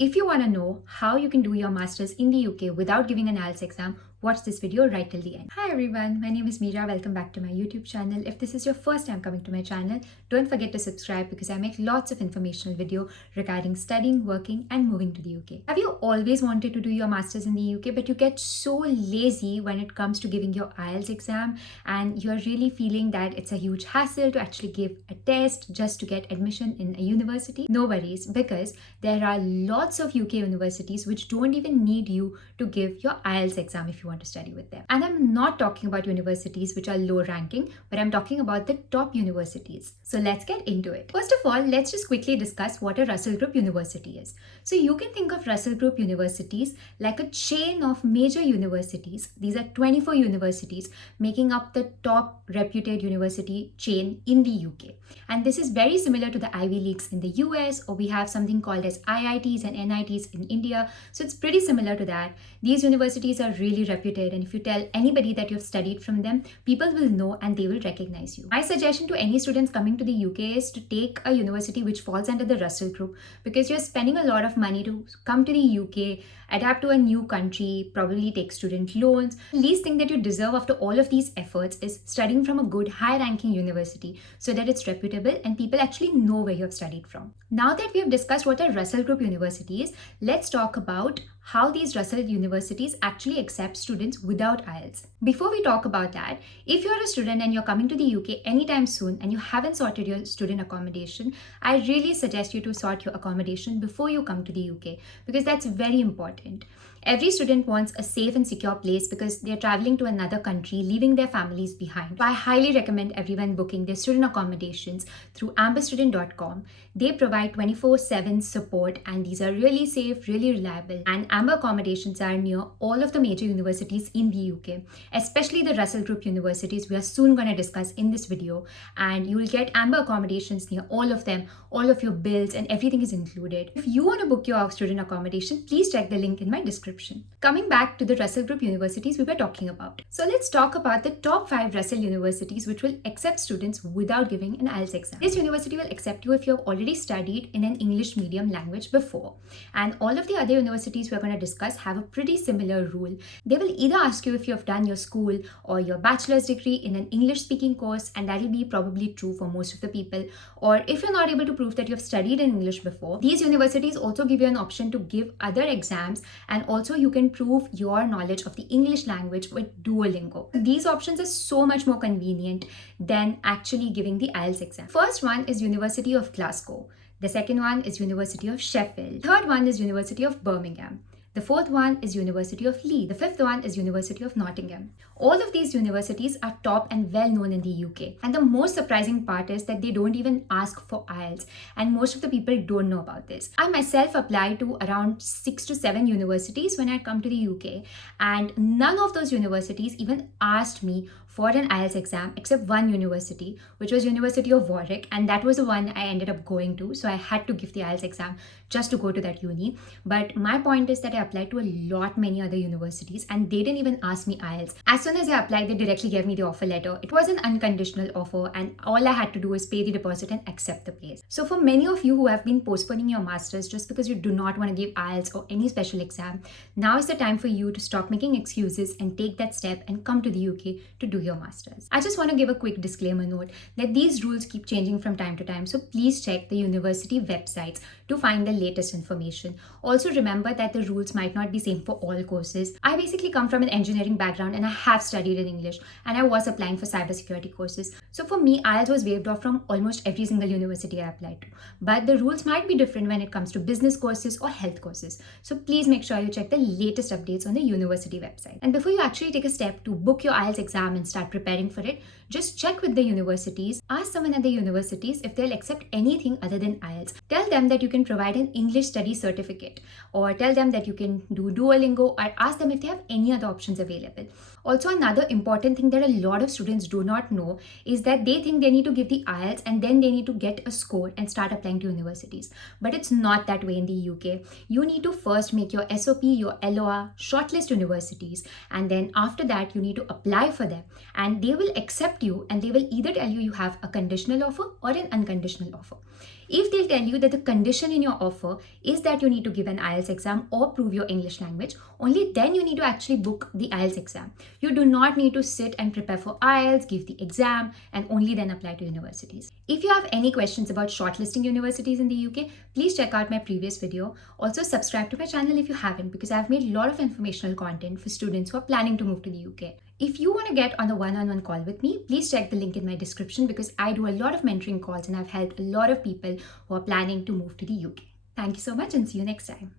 if you want to know how you can do your masters in the UK without giving an IELTS exam, watch this video right till the end. Hi everyone, my name is Meera. Welcome back to my YouTube channel. If this is your first time coming to my channel, don't forget to subscribe because I make lots of informational video regarding studying, working and moving to the UK. Have you always wanted to do your masters in the UK but you get so lazy when it comes to giving your IELTS exam and you're really feeling that it's a huge hassle to actually give a test just to get admission in a university? No worries, because there are lots of UK universities which don't even need you to give your IELTS exam if you want to study with them. And I'm not talking about universities which are low ranking, but I'm talking about the top universities. So let's get into it. First of all, let's just quickly discuss what a Russel Group University is. So you can think of Russel Group universities like a chain of major universities. These are 24 universities making up the top reputed university chain in the UK. And this is very similar to the Ivy Leagues in the US, or we have something called as IITs and NITs in India. So it's pretty similar to that. These universities are really reputed, and if you tell anybody that you've studied from them, people will know and they will recognize you. My suggestion to any students coming to the UK is to take a university which falls under the Russel Group, because you're spending a lot of money to come to the UK, adapt to a new country, probably take student loans. The least thing that you deserve after all of these efforts is studying from a good high-ranking university so that it's reputable and people actually know where you have studied from. Now that we have discussed what a Russel Group university is, let's talk about how these Russel universities actually accept students without IELTS. Before we talk about that, if you're a student and you're coming to the UK anytime soon and you haven't sorted your student accommodation, I really suggest you to sort your accommodation before you come to the UK, because that's very important. Every student wants a safe and secure place because they're traveling to another country, leaving their families behind. So I highly recommend everyone booking their student accommodations through amberstudent.com. They provide 24/7 support and these are really safe, really reliable. And Amber accommodations are near all of the major universities in the UK, especially the Russel Group universities we are soon going to discuss in this video. And you will get Amber accommodations near all of them, all of your bills and everything is included. If you want to book your student accommodation, please check the link in my description. Coming back to the Russel Group universities we were talking about. So let's talk about the top 5 Russel universities which will accept students without giving an IELTS exam. This university will accept you if you have already studied in an English medium language before. And all of the other universities we're going to discuss have a pretty similar rule. They will either ask you if you have done your school or your bachelor's degree in an English speaking course, and that will be probably true for most of the people. Or if you're not able to prove that you have studied in English before, these universities also give you an option to give other exams, and also you can prove your knowledge of the English language with Duolingo. These options are so much more convenient than actually giving the IELTS exam. First one is University of Glasgow. The second one is University of Sheffield. Third one is University of Birmingham. The fourth one is University of Leeds. The fifth one is University of Nottingham. All of these universities are top and well known in the UK. And the most surprising part is that they don't even ask for IELTS. And most of the people don't know about this. I myself applied to around 6 to 7 universities when I come to the UK. And none of those universities even asked me for an IELTS exam except one university, which was University of Warwick, and that was the one I ended up going to, so I had to give the IELTS exam just to go to that uni. But my point is that I applied to a lot many other universities and they didn't even ask me IELTS. As soon as I applied, they directly gave me the offer letter. It was an unconditional offer and all I had to do is pay the deposit and accept the place. So for many of you who have been postponing your masters just because you do not want to give IELTS or any special exam, now is the time for you to stop making excuses and take that step and come to the UK to do your masters. I just want to give a quick disclaimer note that these rules keep changing from time to time, so please check the university websites to find the latest information. Also remember that the rules might not be same for all courses. I basically come from an engineering background and I have studied in English and I was applying for cybersecurity courses. So for me, IELTS was waived off from almost every single university I applied to. But the rules might be different when it comes to business courses or health courses. So please make sure you check the latest updates on the university website. And before you actually take a step to book your IELTS exam and start preparing for it, just check with the universities. Ask someone at the universities if they'll accept anything other than IELTS. Tell them that you can provide an English study certificate, or tell them that you can do Duolingo, or ask them if they have any other options available. Also, another important thing that a lot of students do not know is that they think they need to give the IELTS and then they need to get a score and start applying to universities. But it's not that way in the UK. You need to first make your SOP, your LOR, shortlist universities, and then after that you need to apply for them. And they will accept you and they will either tell you you have a conditional offer or an unconditional offer. If they'll tell you that the condition in your offer is that you need to give an IELTS exam or prove your English language, only then you need to actually book the IELTS exam. You do not need to sit and prepare for IELTS, give the exam, and only then apply to universities. If you have any questions about shortlisting universities in the UK, please check out my previous video. Also, subscribe to my channel if you haven't, because I've made a lot of informational content for students who are planning to move to the UK. If you want to get on a one-on-one call with me, please check the link in my description, because I do a lot of mentoring calls and I've helped a lot of people who are planning to move to the UK. Thank you so much and see you next time.